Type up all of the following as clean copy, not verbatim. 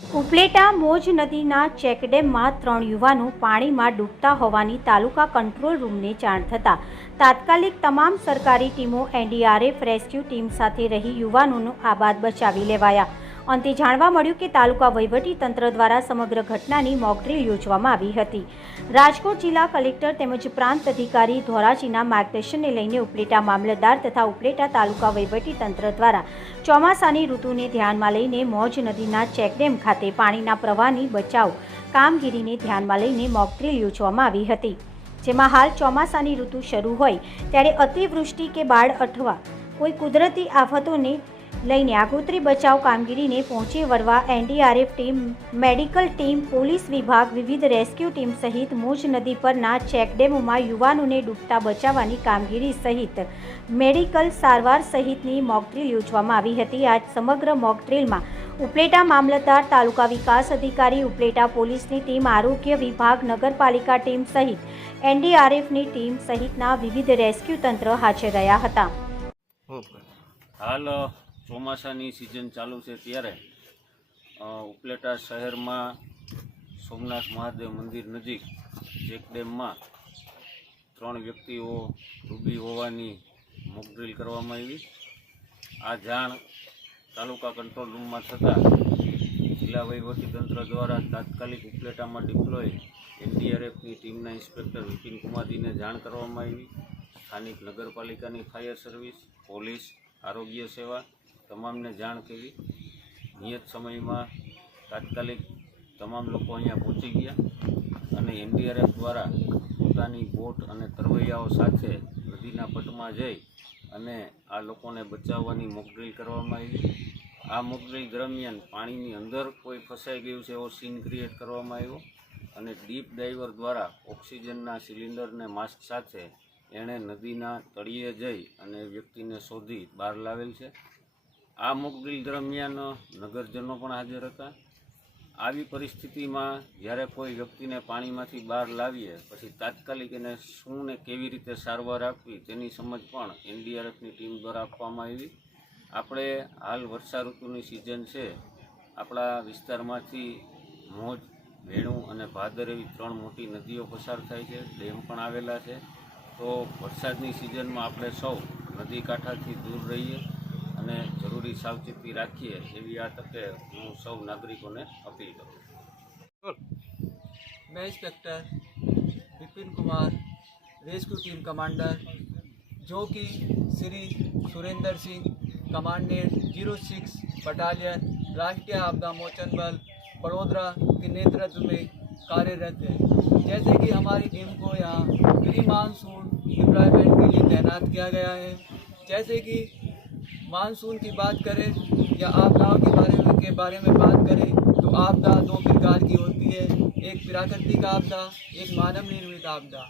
ઉપલેટા મોજ નદીના ચેકડેમમાં 3 યુવાનો પાણીમાં ડૂબતા હોવાની તાલુકા કંટ્રોલ રૂમને જાણ થતાં તાત્કાલિક તમામ સરકારી ટીમો એનડીઆરએફ રેસ્ક્યુ ટીમ સાથે રહી યુવાનોનો આબાદ બચાવી લેવાયા। અંતે જાણવા મળ્યું કે તાલુકા વહીવટી તંત્ર દ્વારા સમગ્ર ઘટનાની મોકડ્રીલ યોજવામાં આવી હતી। રાજકોટ જિલ્લા કલેક્ટર તેમજ પ્રાંત અધિકારી ધોરાજીના માર્ગદર્શનને લઈને ઉપલેટા મામલતદાર તથા ઉપલેટા તાલુકા વહીવટી તંત્ર દ્વારા ચોમાસાની ઋતુને ધ્યાનમાં લઈને મોજ નદીના ચેકડેમ ખાતે પાણીના પ્રવાહની બચાવ કામગીરીને ધ્યાનમાં લઈને મોકડ્રીલ યોજવામાં આવી હતી, જેમાં હાલ ચોમાસાની ઋતુ શરૂ હોય ત્યારે અતિવૃષ્ટિ કે બાઢ અથવા કોઈ કુદરતી આફતોને લઈને આગોતરી બચાવ કામગીરીને પહોંચી વળવા NDRF team, medical team, police વિભાગ, વિવિધ રેસ્ક્યુ ટીમ સહિત મોજ નદી પરના ચેકડેમોમાં યુવાનોને ડૂબતા બચાવવાની કામગીરી સહિત મેડિકલ સારવાર સહિતની મોકડ્રીલ યોજવામાં આવી હતી। આ સમગ્ર મોકડ્રીલમાં ઉપલેટા મામલતદાર, તાલુકા વિકાસ અધિકારી, ઉપલેટા પોલીસની ટીમ, આરોગ્ય વિભાગ, નગરપાલિકા ટીમ સહિત એનડીઆરએફની ટીમ સહિતના વિવિધ રેસ્ક્યુ તંત્ર હાજર રહ્યા હતા। હાલ ચોમાસાની સિઝન ચાલુ છે ત્યારે ઉપલેટા શહેરમાં સોમનાથ મહાદેવ મંદિર નજીક ચેકડેમમાં 3 વ્યક્તિઓ ડૂબી હોવાની મોકડ્રીલ કરવામાં આવી। આ જાણ તાલુકા કંટ્રોલ રૂમમાં થતાં જિલ્લા વહીવટીતંત્ર દ્વારા તાત્કાલિક ઉપલેટામાં ડિપ્લોય એનડીઆરએફની ટીમના ઇન્સ્પેક્ટર વિપિન કુમારજીને જાણ કરવામાં આવી। સ્થાનિક નગરપાલિકાની ફાયર સર્વિસ, પોલીસ, આરોગ્ય સેવા તમામને જાણ કરી। નિયત સમયમાં તાત્કાલિક તમામ લોકો અહીંયા પહોંચી ગયા અને એનડીઆરએફ દ્વારા પોતાની બોટ અને તરવૈયાઓ સાથે નદીના પટમાં જઈ અને આ લોકોને બચાવવાની મોકડ્રીલ કરવામાં આવી। આ મોકડ્રીલ દરમિયાન પાણીની અંદર કોઈ ફસાઈ ગયું છે એવો સીન ક્રિએટ કરવામાં આવ્યો અને ડીપ ડાઈવર દ્વારા ઓક્સિજનના સિલિન્ડરને માસ્ક સાથે એણે નદીના તળિયે જઈ અને વ્યક્તિને શોધી બહાર લાવેલ છે। આ મોકડ્રીલ દરમિયાન નગરજનો પણ હાજર હતા। આવી પરિસ્થિતિમાં જ્યારે કોઈ વ્યક્તિને પાણીમાંથી બહાર લાવીએ પછી તાત્કાલિક એને શું ને કેવી રીતે સારવાર આપવી તેની સમજ પણ એનડીઆરએફની ટીમ દ્વારા આપવામાં આવી। આપણે હાલ વર્ષા ઋતુની સિઝન છે, આપણા વિસ્તારમાંથી મોજ, વેણુ અને ભાદર એવી 3 મોટી નદીઓ પસાર થાય છે, ડેમ પણ આવેલા છે। તો વરસાદની સિઝનમાં આપણે સૌ નદી કાંઠાથી દૂર રહીએ અને જરૂરી સાવચેતી રાખીએ એવી આ તકે હું સૌ નાગરિકોને અપીલ કરું। मैं inspector Vipin Kumar, rescue team commander, जो कि श्री सुरेंद्र सिंह, कमांडेंट 06 बटालियन राष्ट्रीय आपदा मोचन बल बड़ोदरा के नेतृत्व में कार्यरत है। जैसे कि हमारी टीम को यहाँ प्री मानसून डिप्लॉयमेंट के लिए तैनात किया गया है। जैसे कि मानसून की बात करें या आपदाओं के बारे में बात करें तो आपदा 2 प्रकार की होती है, एक प्राकृतिक आपदा, एक मानव निर्मित आपदा।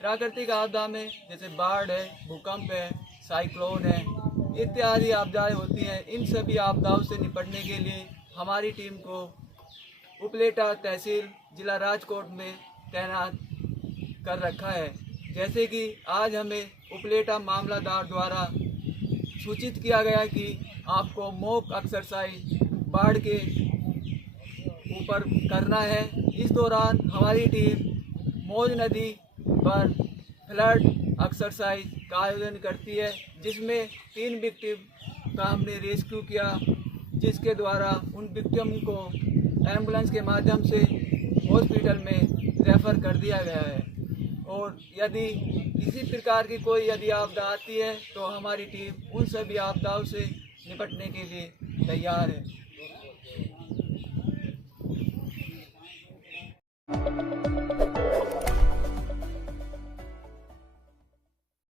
प्राकृतिक आपदा में जैसे बाढ़ है, भूकंप है, साइक्लोन है इत्यादि आपदाएं होती हैं। इन सभी आपदाओं से निपटने के लिए हमारी टीम को उपलेटा तहसील जिला राजकोट में तैनात कर रखा है। जैसे कि आज हमें उपलेटा मामलादार द्वारा सूचित किया गया कि आपको मॉक एक्सरसाइज बाढ़ के ऊपर करना है। इस दौरान हमारी टीम मौज नदी पर फ्लड एक्सरसाइज का आयोजन करती है, जिसमें 3 विक्टिम का हमने रेस्क्यू किया, जिसके द्वारा उन विक्टिम को एम्बुलेंस के माध्यम से हॉस्पिटल में रेफ़र कर दिया गया है। और यदि इसी प्रकार की कोई यदि आपदा आती है तो हमारी टीम उन सभी आपदाओं से निपटने के लिए तैयार है।